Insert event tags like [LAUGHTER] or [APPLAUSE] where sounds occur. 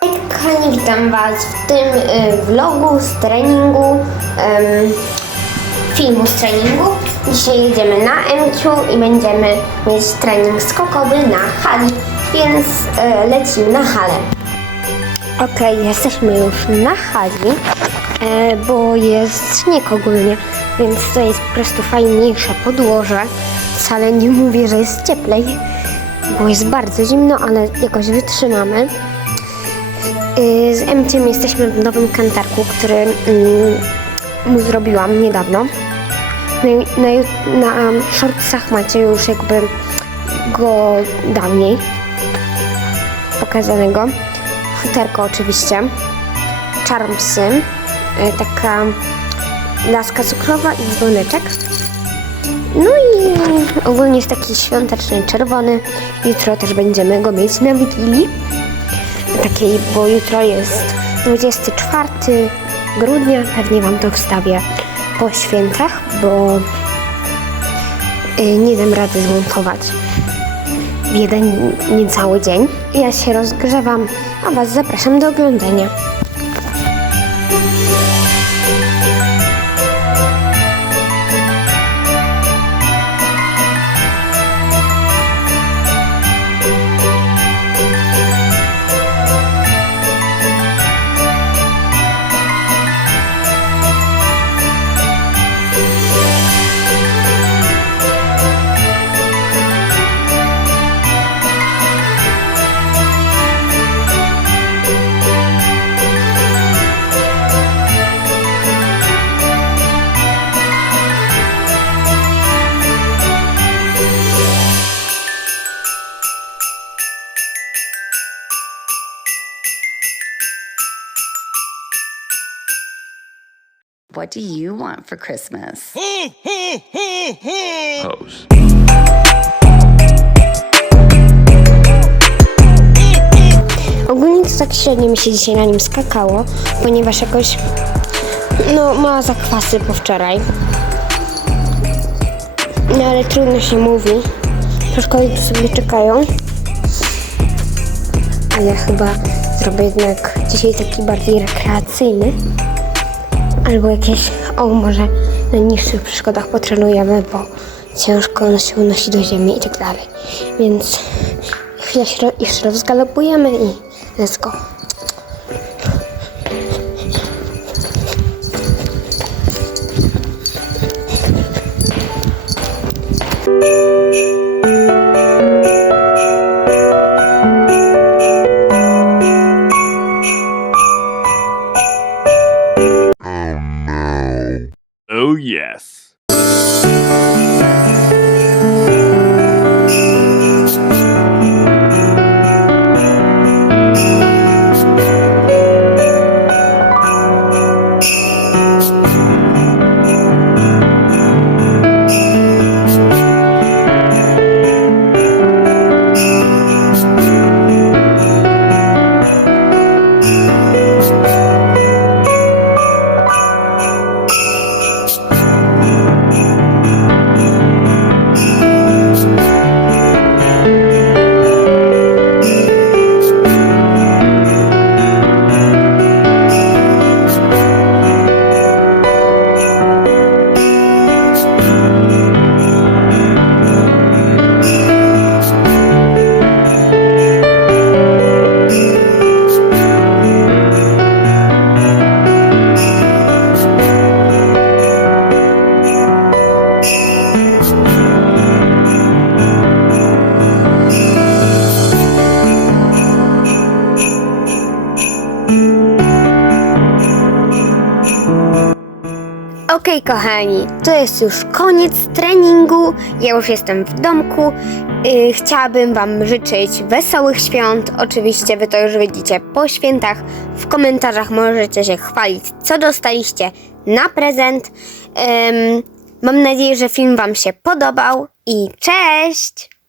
Kochani, witam Was w tym y, vlogu z treningu, em, filmu z treningu. Dzisiaj jedziemy na MQ i będziemy mieć trening skokowy na hali, więc y, lecimy na halę. Okej, jesteśmy już na hali, e, bo jest śnieg ogólnie, więc to jest po prostu fajniejsze podłoże. Wcale nie mówię, że jest cieplej, bo jest bardzo zimno, ale jakoś wytrzymamy. Y, Z MCM jesteśmy w nowym kantarku, który mm, mu zrobiłam niedawno. No i na, na um, shortsach macie już jakby go dawniej pokazanego. Futerko oczywiście, charmsy, y, taka laska cukrowa i dzwoneczek. No i ogólnie jest taki świąteczny czerwony. Jutro też będziemy go mieć na Wigilii takiej, bo jutro jest 24 grudnia, pewnie Wam to wstawię po świętach, bo y, nie dam rady zmontować w jeden niecały dzień. Ja się rozgrzewam, a Was zapraszam do oglądania. What do you want for Christmas? [LAUGHS] Hose. Ogólnie to tak średnio mi się dzisiaj na nim skakało, ponieważ jakoś no ma zakwasy po wczoraj. No ale trudno się mówi. Przeszkody tu sobie czekają. A ja chyba zrobię jednak dzisiaj taki bardziej rekreacyjny. Albo jakieś, o może na niższych przeszkodach potrenujemy, bo ciężko się unosi do ziemi i tak dalej. Więc chwilę jeszcze rozgalopujemy i let's go. yes. thousands. Okej, kochani, to jest już koniec treningu. Ja już jestem w domku. Yy, chciałabym Wam życzyć wesołych świąt. Oczywiście, Wy to już widzicie po świętach. W komentarzach możecie się chwalić, co dostaliście na prezent. Ym, mam nadzieję, że film Wam się podobał i cześć!